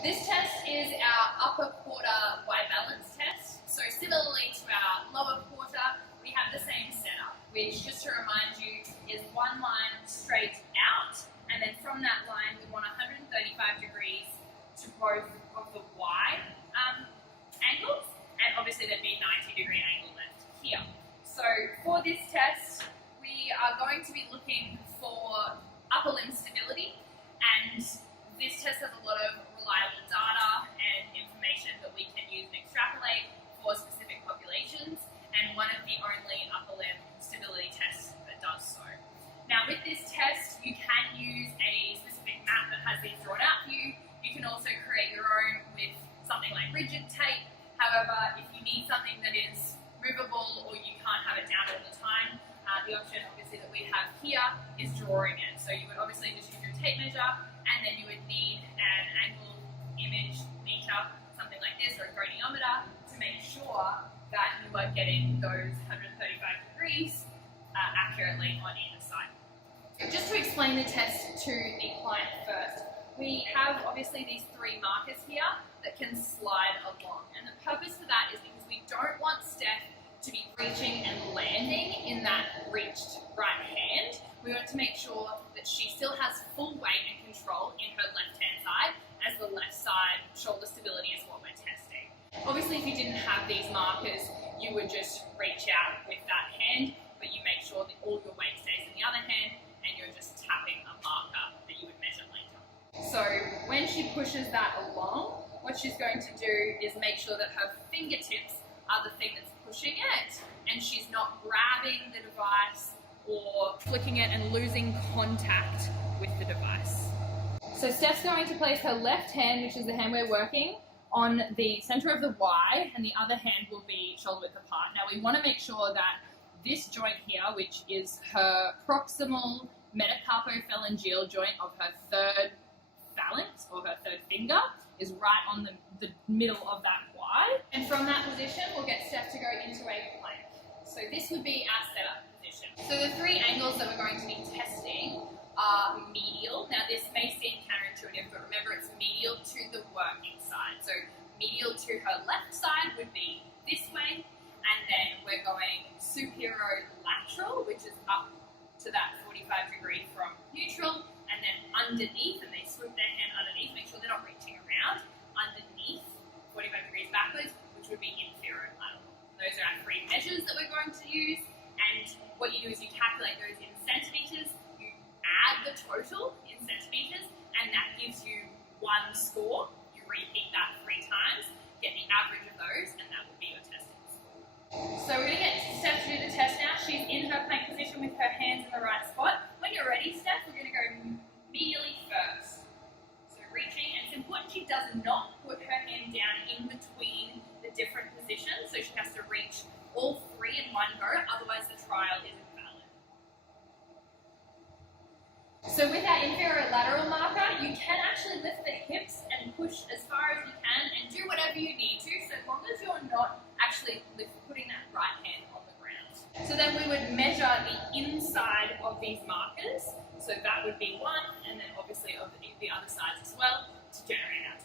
This test is our upper quarter Y balance test. So similarly to our lower quarter, we have the same setup, which, just to remind you, is one line straight out, and then from that line we want 135 degrees to both of the Y angles, and obviously there'd be a 90-degree angle left here. So for this test, we are going to be looking for upper limb stability, and this test has a lot of reliable data and information that we can use and extrapolate for specific populations, and one of the only upper limb stability tests that does so. Now with this test, you can use a specific map that has these drawn out for you. You can also create your own with something like rigid tape. However, if you need something that is movable or you can't have it down all the time, the option obviously that we have here is drawing it. So you would obviously just use your tape measure, and then you would need an angle image meter, something like this, or a goniometer, to make sure that you are getting those 135 degrees accurately on either side. Just to explain the test to the client first, we have obviously these three markers here that can slide along, and the purpose for that is because we don't want Steph to be reaching and landing in that reached right hand. We want to make sure that she still has full weight and control in her left-hand side, as the left side shoulder stability is what we're testing. Obviously, if you didn't have these markers, you would just reach out with that hand, but you make sure that all your weight stays in the other hand, and you're just tapping a marker that you would measure later. So when she pushes that along, what she's going to do is make sure that her fingertips are the thing that's pushing it, and she's not grabbing the device or flicking it and losing contact with the device. So Steph's going to place her left hand, which is the hand we're working, on the center of the Y, and the other hand will be shoulder width apart. Now we want to make sure that this joint here, which is her proximal metacarpophalangeal joint of her third phalanx, or her third finger, is right on the middle of that Y. And from that position, we'll get Steph to go into a plank. So this would be our setup position. So the three angles that we're going to be testing are medial. Now this may seem counterintuitive, but remember it's medial to the working side. So medial to her left side would be this way, and then we're going superolateral, which is up to that 45 degree from neutral, and then underneath, and they swoop their hand underneath, make sure they're not reaching around, underneath 45 degrees backwards, which would be inferior-lateral. Those are our three measures that we're going to use, and what you do is you calculate those in centimetres, you add the total in centimetres, and that gives you one score. You repeat that 3 times, get the average of those, and that will be your testing score. So we're going to get Steph to do the test now. She's in her plank position with her hands in the right spot. When you're ready, Steph, we're going to go medially first. So reaching, and it's important she does not put her hand down in between the different positions, so she has to reach all 3 in one go, otherwise the trial isn't valid. So with our inferior lateral marker, you can actually lift the hips and push as far as you can and do whatever you need to, so long as you're not actually putting that right hand on the ground. So then we would measure the inside of these markers, so that would be 1, and then obviously of the other sides as well, to generate our